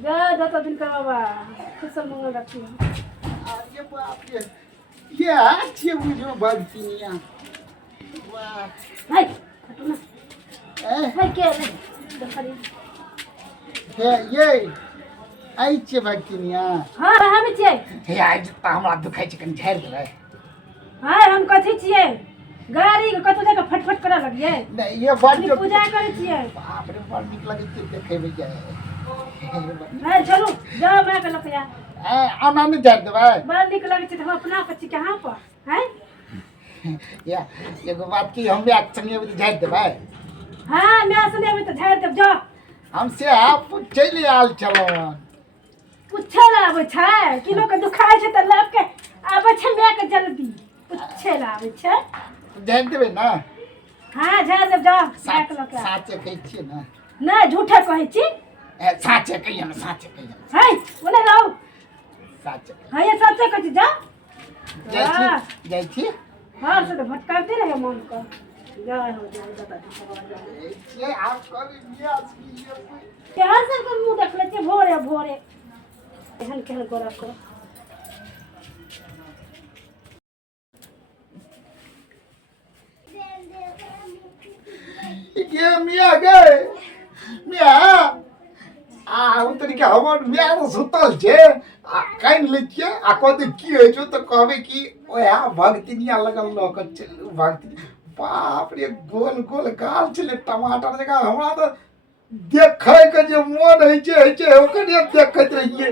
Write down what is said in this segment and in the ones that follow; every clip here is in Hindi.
जय दत्त दिन का बाबा कुशल मंगल रखियो। अरे बाप रे क्या अच्छे मुझे भक्तियाँ वाह हाय हटो ना हाय क्या रे देखा ये आई छे भक्तियाँ हां हम छियै हे आज त हमरा दुखाइ छै कनि झाड़ि देबै हाय हम कथि छियै गाड़ी के कतौ जाके फटफट करे लगियै नहीं ये बड़ पूजा करे छियै। बाप रे बड़ नीक लगै छै देखे में जाए नहीं चलू जाओ मैं के लखया आना नहीं झाड़ि देबै बड़ नीक लगै छै हम अपना कछि कहां पर हैं या एगो बात की हम भी संगे में झाड़ि देबै हां मैं सने में तो झाड़ देब जा हमसे आप चलि आल चलन पूछे ला आबै छै किलो के दुखाय छै त लग के आबै छै मैं के जल्दी पूछे ला आबै छै झाड़ि देबै ना हां झाड़ देब जा मैं के लखया साचे कहै छियै ना नहीं झूठे कहै छी साचे कहियो ना साचे कहियो हाय ओने रहो साचे हां ये सच्चे कहै छी जा जाइ छी हां से तो भटकाते रहे मन को जय हो जय दादा ये आप कर मियाज की ये क्या सब को मुंह देख लेते भोरे भोरे एहन केहन गोरा को ये मिया गए मिया तरीका हमर मिया तो सुतल छे काइन ले छिए कहते की होइ छौ त कहबे कि ओया भक्तिनिया लगल ल के चल भक्ति बाप रे गोल गोल गाल छले टमाटर जका हमरा तो देखे के जे मन होइ छै ओकरे देखैत रहिए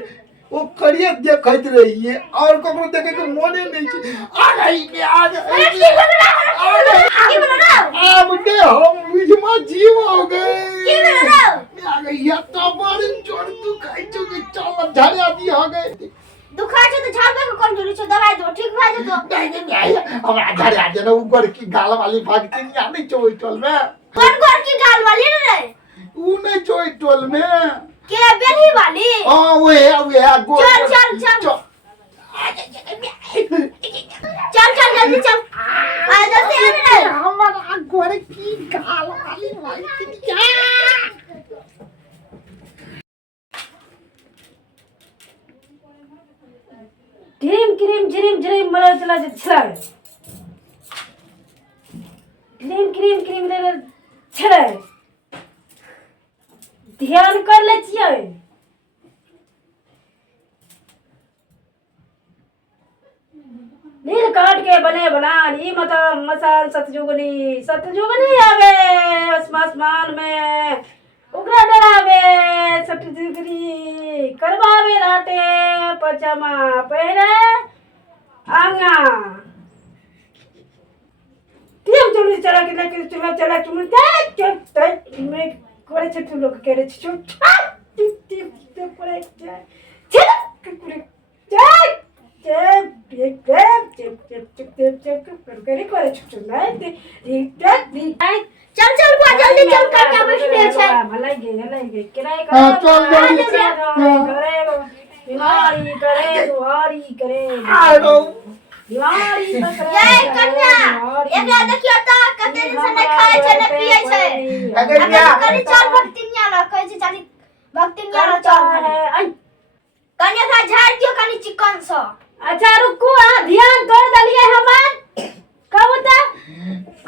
ओ करिए देखैत रहिए और ककरो देखे के मोने नहीं छै आ गई में आ गई अब दे हम बिजमा जीव हो गए आ गई या तो बड़न जोड़ तू खाइ छौ के चल झड़िया दी हो गए दुखा छै त झाड़बे के कमजोरी छै दवाई दो ठीक भ जेतो नहीं हमरा झड़िया दे ना ऊपर की गाल वाली भागती नहीं चोई टोल में कौन कौन की गाल वाली रे ऊ नहीं चोई टोल में के बेली वाली हां वो है गो चल जल्दी चल आ जल्दी आ रे हमारा गोर की गाल वाली भागती क्रीम क्रीम झिरिम झिरिम मरे चला जे छड़े क्रीम क्रीम क्रीम ले छड़े ध्यान कर ले छियै नील काट के बने बनान ई मतलब मसाल सतजुगनी आवे आसमान में उगरा डरावे सतजुगनी करवावे राटे पजामा पहरे आंगा टीम चुनी चला के लेके चला चुनी मैं करे छ तू लोग करे छ टिप टिप टिप करे छ करे करे छ नहीं चल बुआ जल्दी चल कर के बैठले छै भलाई गे किराए करे बीमारी करे दुआरी करे आरो बीमारी ये कन्या एकरा देखियो त कते दिन से नहीं खाय छै नहीं पियै छै अगर क्या कनी चल भक्तिनिया ल कहै छै चली भक्तिनिया ल चल कन्या का झाड़ दियो कनी चिकन स अच्छा रुको ध्यान कर दलिए हमर कहू त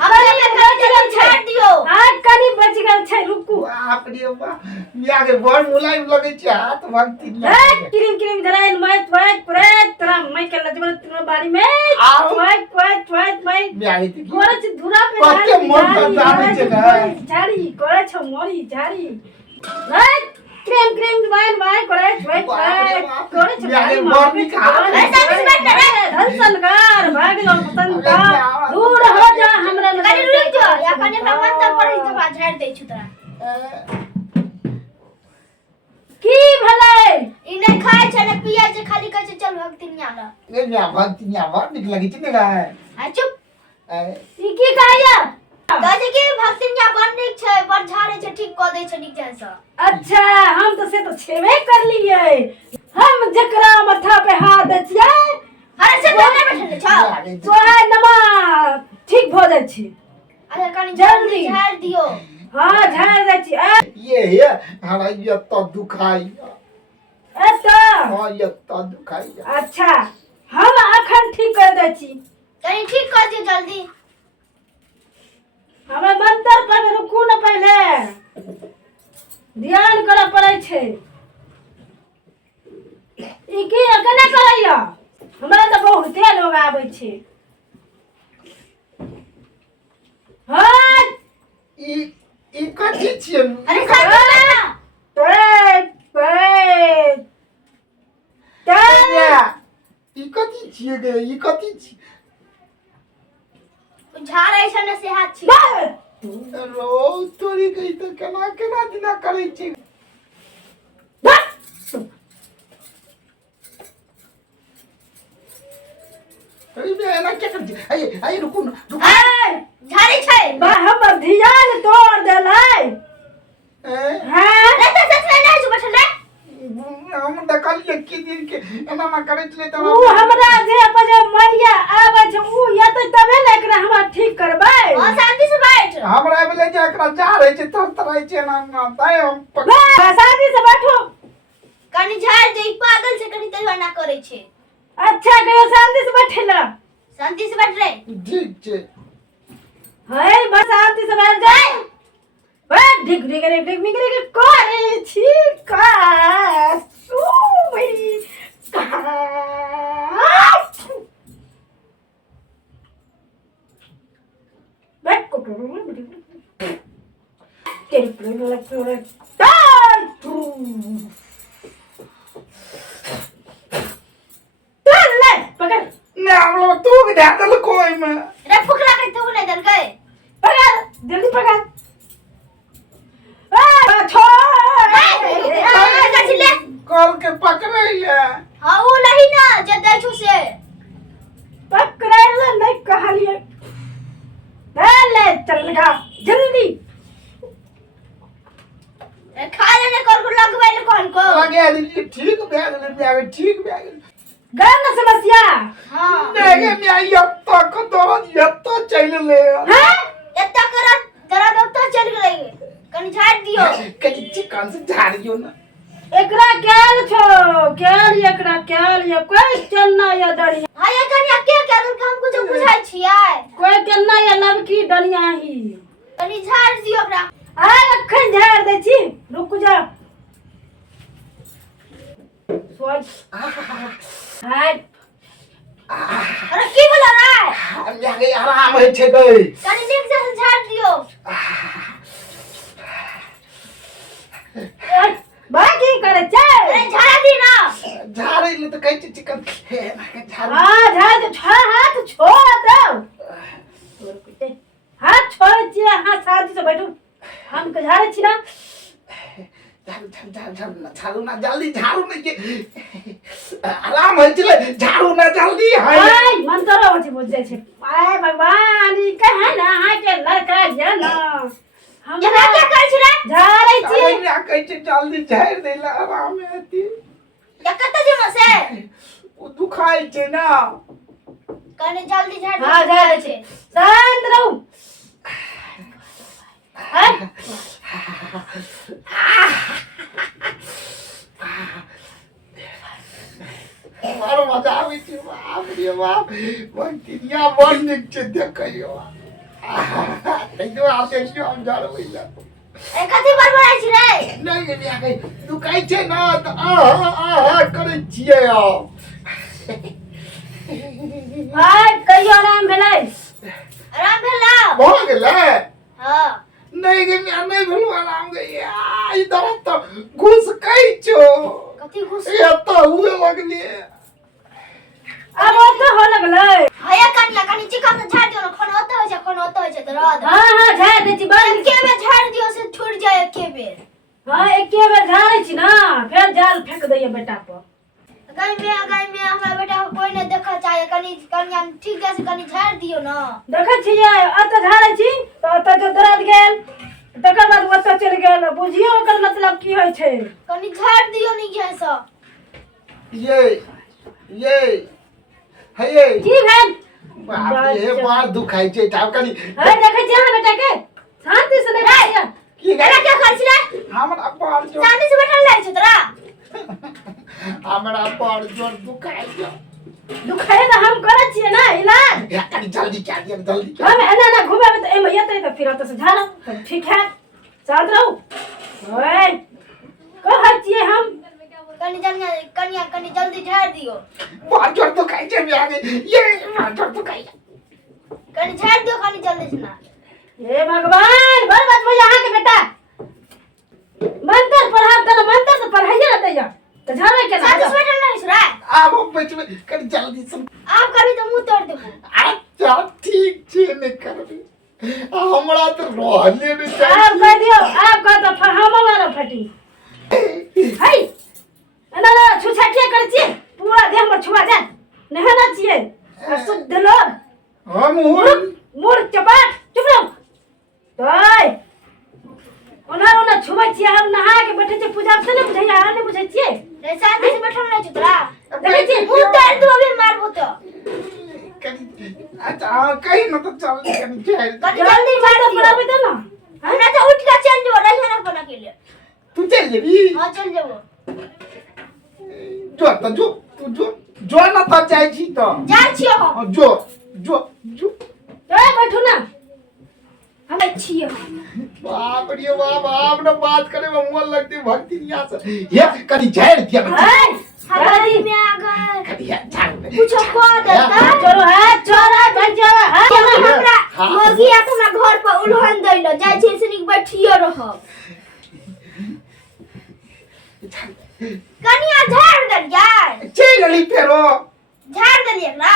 अबे में झाड़ दियो हाथ कनी बच गेल छै रुको बाप रे बा मिया के बड़ मुलायम लगे छै हाथ भक्ति क्रीम क्रीम धराइन मैं पूरे तोरा मैं के लजबन तोरा बारी में मैं मिया इति कोरछ धुरा पे कते मन बजावे छै ना झाड़ी करे छ मोरी झाड़ी क्रीम क्रीम वाइन करे छ मिया के बड़ निक हाथ धनसनकार भागलो पतंगा दूर हो जा हमरा कनी रुक जो या कनी मंत्र पढ़ि त बा झाड़ दै छु तोरा की भलै ई नहीं खाय छै ने पियै छै खाली कहै छै चल भक्तिनिया ल ए मिया भक्तिनिया बड़ निक लगे छै ने आ चुप ई की कहैया कहै छै कि भक्तिनिया बड़ नीक छै बड़ झाड़े छै ठीक क दै छै नीक जैसा अच्छा हम तो से तो छेबे कर लिए हम जकरा माथा पे हाथ दै छियै अरे से कोने बैठले छ तो है नमा ठीक भ जाय छी अरे कनी जल्दी झाड़ दियो हां झाड़ दै छी ये हमरा ये तो दुखाई हाँ एत्ता दुखाई अच्छा हम अखन ठीक कर दै छी कनी ठीक कर दियो जल्दी हमें मंत्र पर रुकू न पहले ध्यान करऽ पड़ै छै ई की केना करैया हमरा तऽ बहुते लोग आबै छै हां ई कथी छियै अरे साथ ई कथी छियै गे ई कथी छी झाड़ै छै ने से हाथ छी रो तोरी कहि तऽ केना दिना करै छी एना क्या कर आइए रुकू ना झाड़ी छै हमर ध्यान तोड़ देलै नहीं तो सच में नहीं बैठल रे हम देखलिए की दिन के एना ना करै छले त ऊ हमरा जे बजे मैया आबै छै ऊ एतै तबे ने एकरा हम ठीक करबै हां शांति से बैठ हमरा भेले जे एकरा जा रहै छै तरतरै छै ना ताय हम शांति से बैठो कनी झाड़ दे पागल से कनी तैवा ना करे छै अच्छा कहियो शांति से बैठेला शांति से बैठ रे ठीक छै है बस शांति से बैठ जाए बैठ ढिक करे छी का सु मेरी बैठ को तेरे पकड़ ने हम लोग तू के ध्यान दल कोई में रे फुकला के तू नहीं दल गए पकड़ जल्दी पकड़ आ छोड़ कल के पकड़े ले हां वो नहीं ना जे दै छु से पकड़े ले नहीं कहलिए ले चल लगा जल्दी खा लेने कल को लगबै ले कल को लगे दिली ठीक भए गेलै ठीक भए गेलै गन समस्या हां देखे में आई अब तक तो चल ले हैं एत्ता कर जरा डॉक्टर चल गेलै कनी झाड़ दियो कनी चिकन से झाड़ दियो ना एकरा केल छो केल एकरा केल ये कोई केना या डरिया हां ये कनी के काम कुछ बुझाई छियै कोई केना या लबकी डरिया ही कनी झाड़ दियो ओकरा आ अखन झाड़ दे छी रुक जा सोच हाय अरे की बोला रे हम जाके आराम है छै गई कनी नीक से झाड़ दियो बाकी करे छै अरे झाड़ दी ना झाड़े ले तो कहै छै चिकन झाड़ हां झाड़ दे हाथ छोड़ दो हाथ छोड़ छियै हाथ शांति से बैठो हम के झाड़े छी ना झाड़ू ना जल्दी झाड़ू ना के आराम है चले झाड़ू ना जल्दी है आय मन तो हो छै बुझ जाय छै आय भगवान ई कहे ना हां के लड़का जे ना हम ये क्या कर छी रे झाड़े छी अरे ना कहै छै जल्दी झाड़ दे ला आराम हेती ये कत्ते जे मसे ओ दुखाई छै ना कनी जल्दी झाड़ हां झाड़े छी शांत रहू हाय मारो मजा आवे छै बाप रे बाप बंतिया बड़ नीक छै देखियो तैयो आ देखियो हम झाड़ होइला ए कथि बड़बड़ाई छी रे नहीं गे बिया गई दुखाई छै ना त आ करै छियै आय कहियो आराम भेलै आराम भेला भ गेलै हां नहीं गे मिया नहीं भेलो आराम गे ई दर्द तो घुस कई छो कथि घुस ये तो हुए लगली अब तो हो लगलै हया कनी चिकन से झाड़ दियो ना खन होता होय छै दर्द हां झाड़ दे छी बंद के में झाड़ दियो से छूट जाए के बेर हां एके बेर झाड़े छी ना फिर जाल फेंक दैया बेटा पर गाय में हमरा बेटा को कोई नहीं देखा चाहिए कनी ठीक से कनी झाड़ दियो ना देखै छियै अत झाड़े छी तो अत जो दर्द गेल तकर बाद ओत चल गेल बुझियो ओकर मतलब की होय छै कनी झाड़ दियो नी के सब ये हे की भेल बाप रे बार दुखाई छै ठाव कनी है देखै छी हां बेटा के शांति से नहीं की एरा क्या कर छी रे हमरा बार जो शांति से बैठल रह छै तोरा हमरा बड़ जोर दुखाइ छ दुखाए त हम करे छिए ना इलाज या कनी जल्दी क्या दिया जल्दी हम एना ना घुमे त एमे येतै त फिर त झाड़ तब ठीक है शांत रहू ओए कहै छिए हम कनी जल्दी झाड़ दियो बड़ जोर दुखाइ छ मी आगे ये बड़ जोर दुखाइ कनी झाड़ दियो कनी जल्दी से ना हे भगवान बड़ बात भैया अहाँ के बेटा मंत्र पढ़ाब त मंत्र त पढ़ाइए न दैया त झाड़े के ना साथ बैठल नहीं सुरा आब बीच में कनी जल्दी से आप कभी तो मुंह तोड़ देबो अच्छा ठीक छे ने करबी हमरा तो रहले ने आप कह दियो आप कह त हम मारो फटी है एना ना छुछाटिया कर छिए पूरा देह में छुआ जा नहाना छिए शुद्ध लोग हम मूर्ख चपाट चुप रहो तोय ओना छुबै छिए हम नहा के बैठे छिए पूजा से ने बुझैया आ ने बुझै छिए रे साथ से बैठल नहीं चुतरा देखै छिए मुंह तोड़ दो अभी मारबो तो अच्छा कहीं न तो चल कनी जाए जल्दी झाड़ दियो पढ़ाबे त ना हमरा तो उठ के चल जो रही ना बना के लिए तू चल जेबी हां चल जाओ जो तो जो तू जो न त जाय छी तो जा छियो हम जो ए बैठो ना हम छियो बाप रे बाप न बात करे में मन लगती भक्ति निया से ये कनी झाड़ दिया है हमारी में आ गए कनी झाड़ कुछ को देता चलो है चोरा भंजावा है हमरा मोगी आ हमरा घर पर उल्हन दैलो जाय छै से निक बैठियो रहो कनिया झाड़ दलिया चल ली फेरो झाड़ दलिया ना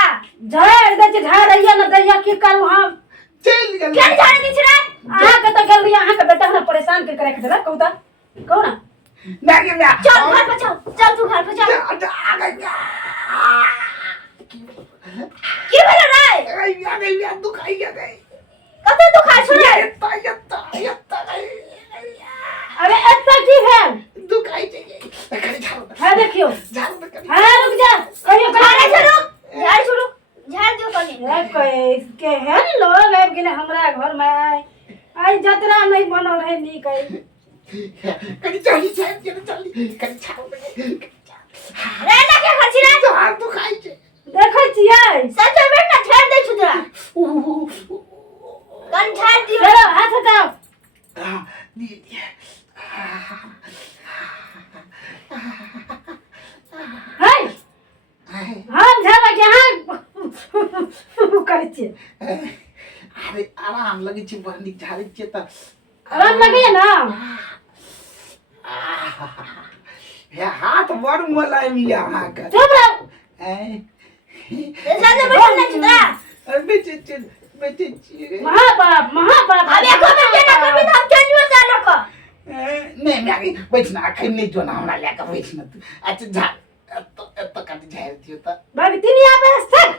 झाड़ दे झाड़ रहिया न दैया की करू हम चल गल क्या झाड़ दी छरा अहाँ के त गल रहिया अहाँ के बेटा हमरा परेशान के करे के देला कहू ना ना के ना चल घर पर चल तू घर पर चल आ गया की भेल रे आ गई दुखाई गई कते तू खा छुरा यत्ता अरे एत्ता की भेल दुखाई चाहिए कनी झाड़ है देखियो झाड़ कनी है रुक जा कहियो झाड़ छोड़ो झाड़ दियो कनी है के है न लोग आब गेले हमरा घर में आई जतरा नहीं बनल रहे नीक आई कनी जल्दी कनी झाड़ रे ना के खा छिरा झाड़ दुखाई छै देखै छियै सच में बेटा झाड़ दे छुरा कन झाड़ दियो चलो हाथ हटाओ है हम झाड़ा के हाँ करे छियै अरे आराम लगे छै बड़ नीक झाड़ै छियै त आराम लगे ना हे हाथ बड़ मोलायम या अहाँ के चुप रहो रे सच में बैठल नहीं छुरा बेचे छियै महापाप अब एको में केना करबी त हम चलियो जा रखो नहीं मैं आगे बैठना अखन नहीं जो ना हमरा लेके बैठना तू अच्छा झाड़ एत कनी झाड़ दियो त भक्ति नहीं आवे स्थिर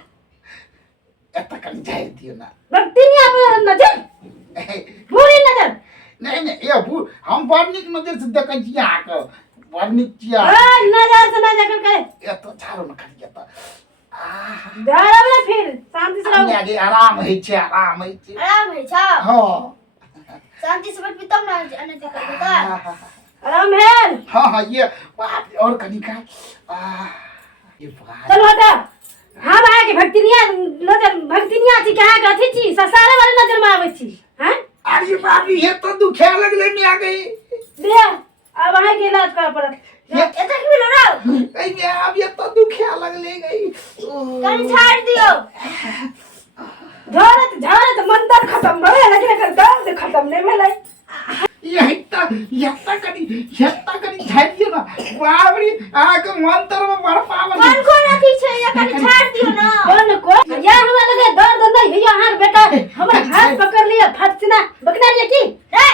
एत कनी झाड़ दियो ना भक्ति नहीं आवे नजर बुरी नजर नहीं ये भू हम बड़ नीक नजर से देखै छी अहाँ के बड़ नीक छिया नजर से नजर कर एत झाड़ो न करिया त झाड़ो फिर शांति से रहो आगे आराम है छै आराम है छ हां शांति से बैठ तब ना अनति कर बता आराम है हां ये बात और कनी का ये बात चलो हटा हम आके भक्तिनिया छी कहा के अथी छी ससारे वाले नजर में आवे छी हैं अरे बाबी ये तो दुखे लगले में आ गई ले अब आके के इलाज कर पड़त एत की भेल रे ए मैं अब ये तो दुखे लगले गई कन झाड़ दियो झाड़त मंत्र खत्म भले लेकिन एकर दर्द खत्म नहीं भेलै यत्ता कनी झाड़ दियो ना बाबरी आ के मंत्र में बड़ पावन कौन को रखी छै या कन झाड़ दियो ना कौन को या हमरा लगे दर्द नहीं है यहाँ बेटा हमर हाथ पकड़ लिया फटसिना बकना लिया की रे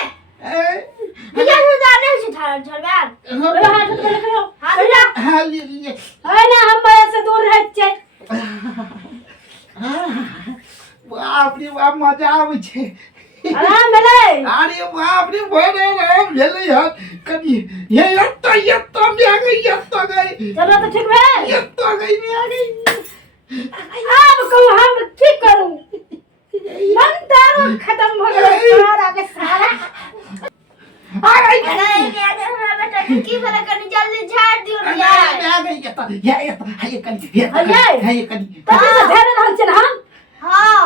या सुधार नहीं छै झाड़ अरे हाथ में लगे हां हां ले है ना हम बया से दूर रह छै बाप रे बाप मजा आवे छै आराम भेलै अरे बाप रे बड़ आराम भेलै यार कनी ये यत्ता में आ गई चलो तो ठीक है यत्ता गई में आ गई अब कहूँ हम की करूं मंत्र खत्म हो गया सारा के सारा आ गई अरे यार हमरा बेटा की भला कनी जल्दी झाड़ दियो ना यार ये कनी ये कनी तब से धेरे रहल छै हम हां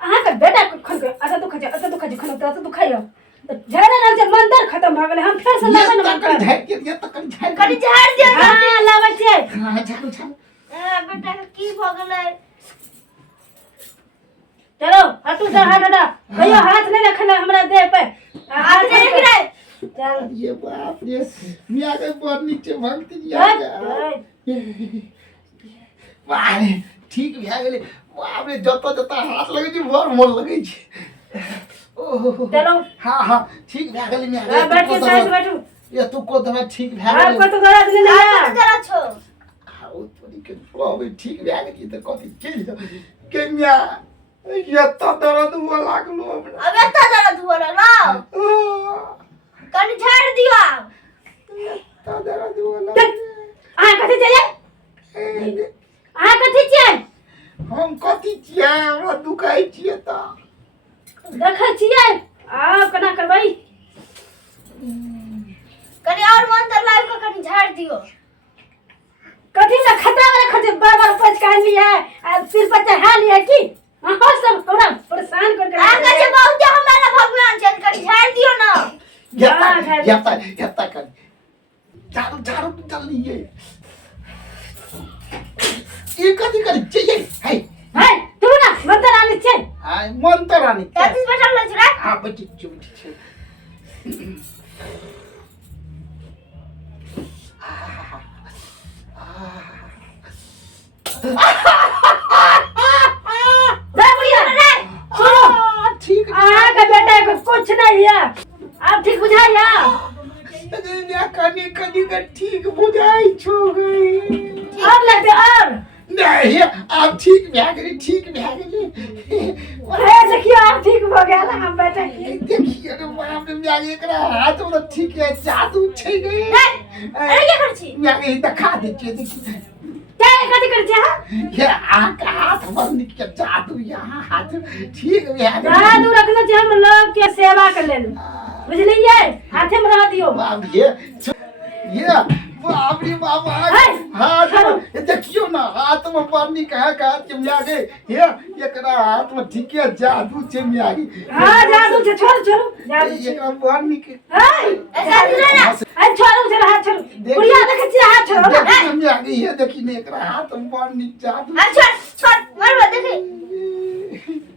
अहाँ के बेटा के खन के अच्छा दुख छै खन तो दुख खाइयो झेरे रहल छै मंदिर खत्म भ गेलै हम फेर से लाबे न कनी झाड़ के ये तो कनी झाड़ दियो हां लाबे छै हां झाड़ू बेटा के की भ गेलै चलो हटू जा हटा भैया हाथ नहीं रखना हमरा देह पे हाथ नहीं रख रे चल ये बाप रे मिया के बहुत नीचे भक्ति दिया वाह ठीक भए गेलै बाप रे जता हाथ लगे छै भर मोन लगे छै ओहो चलो हां ठीक भए गेलै मिया बैठ के साइड बैठू ये तू को दवा ठीक भए गेलै आपको तो गलत नहीं लगा जरा छो आओ तोरी के प्रॉब्लम ठीक भए गेलै त कथि चल जाओ के मिया ये तो दर्द हुआ लागलो हमरा अब एता दर्द हो रहा कनी झाड़ दियो तो दर्द हुआ लागलो आ कथि चाहिए आ कथि चाहिए हम कथि छियै हमरा दुखाइ छियै त देखै छियै आ केना करबै कनी और मंत्र लाइव के कनी झाड़ दियो कथि में खतरा वाला खतरे बार उपज कर लिया आ सिर पर चढ़ा लिया की हां सब थोड़ा परेशान कर के आगे से बहुत हमारा भगवान छै कनी झाड़ दियो ना यता कर झाड़ू जल्दी ये कथि कर चाहिए है तू ना मंत्र आनी छै हां मंत्र आनी कथि बैठल छ रे हां बैठी छै ठीक का बेटा को कुछ नहीं है आप ठीक बुझाइया कनी ठीक बुझाई छो गई अब लगते और नहीं आप ठीक भए गेली हे देखियो आप ठीक हो गया ना हम बेटा की देखिए रे बाप रे मिया एकरा हाथ में ठीक है जादू छै गई अरे क्या कर छी मिया के दिखा दे छियै देखिए क्या कथि कर छै हां ये आका हाथ पर निकल जादू यहाँ हाथ ठीक भए गेल जादू रखना छै हम लोग के सेवा कर लेल बुझलिए हाथे में रह दियो बाप ये बाप रे बाबा हाथ में देखियो ना हाथ में पानी कहा हाथ के मिया गे ये एकरा हाथ में ठीके जादू छै मिया गे हां जादू छै छोड़ जादू छै एकरा पानी के ऐसा नहीं ना अरे छोड़ हाथ छोड़ बुढ़िया देख छी हाथ छोड़ ना मिया गे ये देखी ने एकरा हाथ में पानी जादू अच्छा छोड़ मरवा देखी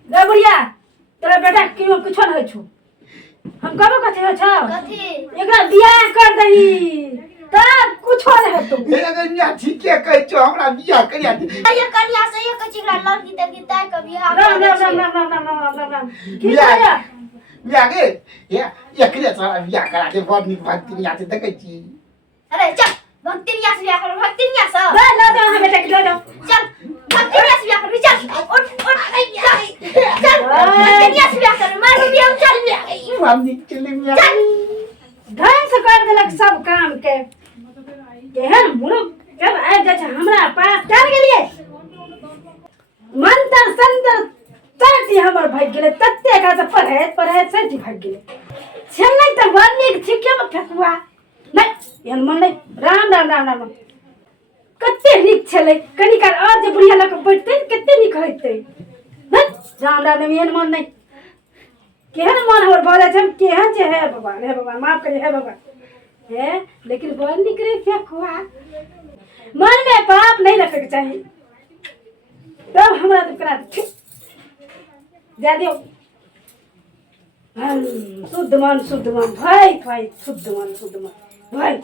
रे बुढ़िया तेरा बेटा क्यों कुछ न होय छौ हम कब कथि हो छौ कथि एकरा बियाह कर दही तब कुछ न हेतौ हे अगर मिया ठीके कहै छौ हमरा बियाह करिया दे ये कन्या से ये कचिकरा लड़की देखी ताय के बियाह राम की कहया मिया गे ये एकरे सारा बियाह करा दे बड़ नीक भक्ति मिया से देखै छी अरे चल भक्ति निया से बियाह कर भक्ति निया से ला दो हम बेटा के ला दो चल भक्ति निया से बियाह कर चल उठ चल भक्ति निया से बियाह कर मार बियाह चल हम नीक चले मिया ढंग से कर देलक सब काम के केहन मुरुख जब आबि जाय छै हमरा पास कर गेलिए मंत्र संतर तटी हमर भाग गेले तत्ते का से पढ़े सटी भाग गेले छलै त बड़ नीक ठीके में फेकुआ नहीं एहन मन नहीं राम कत्ते नीक छलै कनी काल और जे बुढ़िया लग बैठते कत्ते नीक होइते राम एहन मन नहीं केहन मन हमर भऽ जाय छै केहन छै हे भगवान माफ करिए हे भगवान है लेकिन बड़ नीक रे फेकुआ मन में पाप नहीं रखे के चाहिए तब हमरा तो करा दे जा दियो शुद्ध मन भाई शुद्ध मन भाई